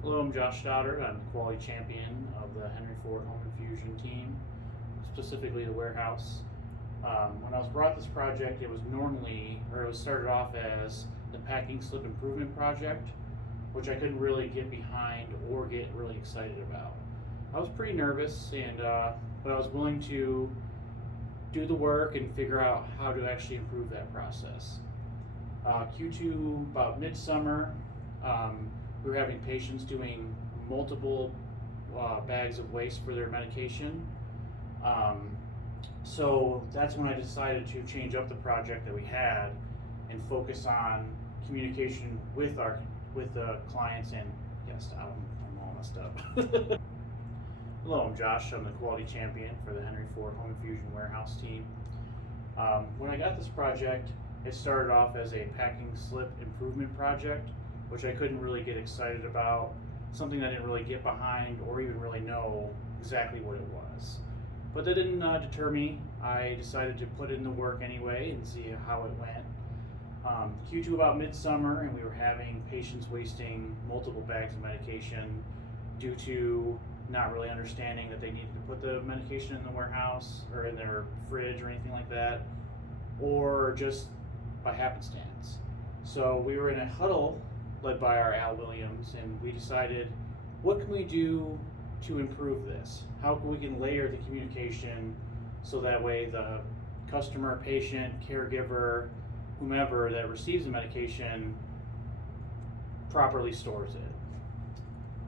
Hello, I'm Josh Stoddard. I'm the quality champion of the Henry Ford Home Infusion team, specifically the warehouse. When I was brought this project, it was started off as the packing slip improvement project, which I couldn't really get behind or get really excited about. I was pretty nervous, but I was willing to do the work and figure out how to actually improve that process. Q2, about midsummer, we were having patients doing multiple bags of waste for their medication. Um, so that's when I decided to change up the project that we had and focus on communication with the clients and yes, I'm all messed up. Hello, I'm Josh. I'm the quality champion for the Henry Ford Home Infusion Warehouse team. When I got this project, it started off as a packing slip improvement project, which I couldn't really get excited about, something I didn't really get behind or even really know exactly what it was. But that didn't deter me. I decided to put in the work anyway and see how it went. Q2 about midsummer, and we were having patients wasting multiple bags of medication due to not really understanding that they needed to put the medication in the warehouse or in their fridge or anything like that, or just by happenstance. So we were in a huddle led by our Al Williams, and we decided, what can we do to improve this? How can we can layer the communication so that way the customer, patient, caregiver, whomever that receives the medication properly stores it.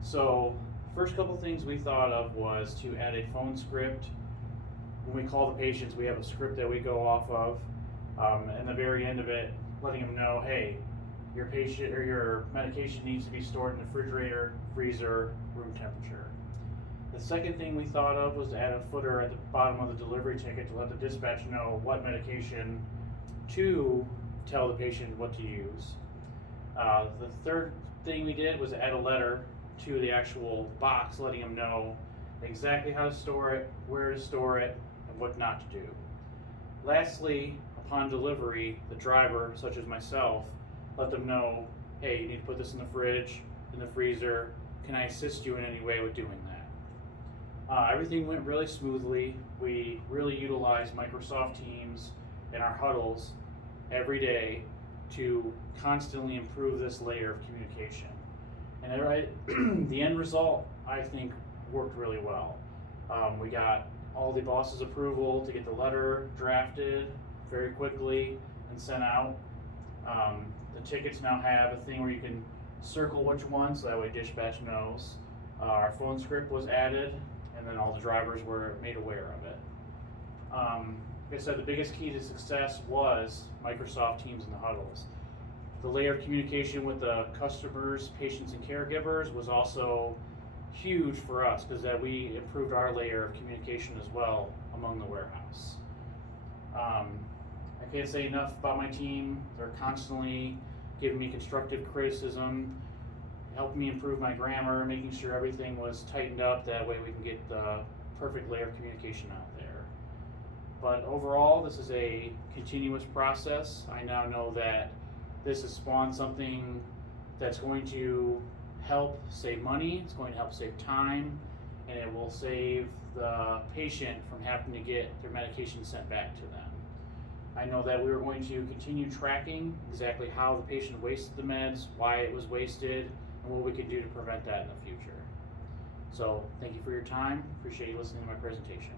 So first couple things we thought of was to add a phone script. When we call the patients, we have a script that we go off of, and the very end of it, letting them know, hey, your patient or your medication needs to be stored in the refrigerator, freezer, room temperature. The second thing we thought of was to add a footer at the bottom of the delivery ticket to let the dispatch know what medication to tell the patient what to use. The third thing we did was add a letter to the actual box letting them know exactly how to store it, where to store it, and what not to do. Lastly, upon delivery, the driver, such as myself, let them know, hey, you need to put this in the fridge, in the freezer. Can I assist you in any way with doing that? Everything went really smoothly. We really utilized Microsoft Teams in our huddles every day to constantly improve this layer of communication. And the end result, I think, worked really well. We got all the boss's approval to get the letter drafted very quickly and sent out. The tickets now have a thing where you can circle which one, so that way dispatch knows. Our phone script was added, and then all the drivers were made aware of it. Like I said, the biggest key to success was Microsoft Teams and the huddles. The layer of communication with the customers, patients, and caregivers was also huge for us because that we improved our layer of communication as well among the warehouse. I can't say enough about my team. They're constantly giving me constructive criticism, helping me improve my grammar, making sure everything was tightened up. That way we can get the perfect layer of communication out there. But overall, this is a continuous process. I now know that this has spawned something that's going to help save money, it's going to help save time, and it will save the patient from having to get their medication sent back to them. I know that we are going to continue tracking exactly how the patient wasted the meds, why it was wasted, and what we can do to prevent that in the future. So thank you for your time. Appreciate you listening to my presentation.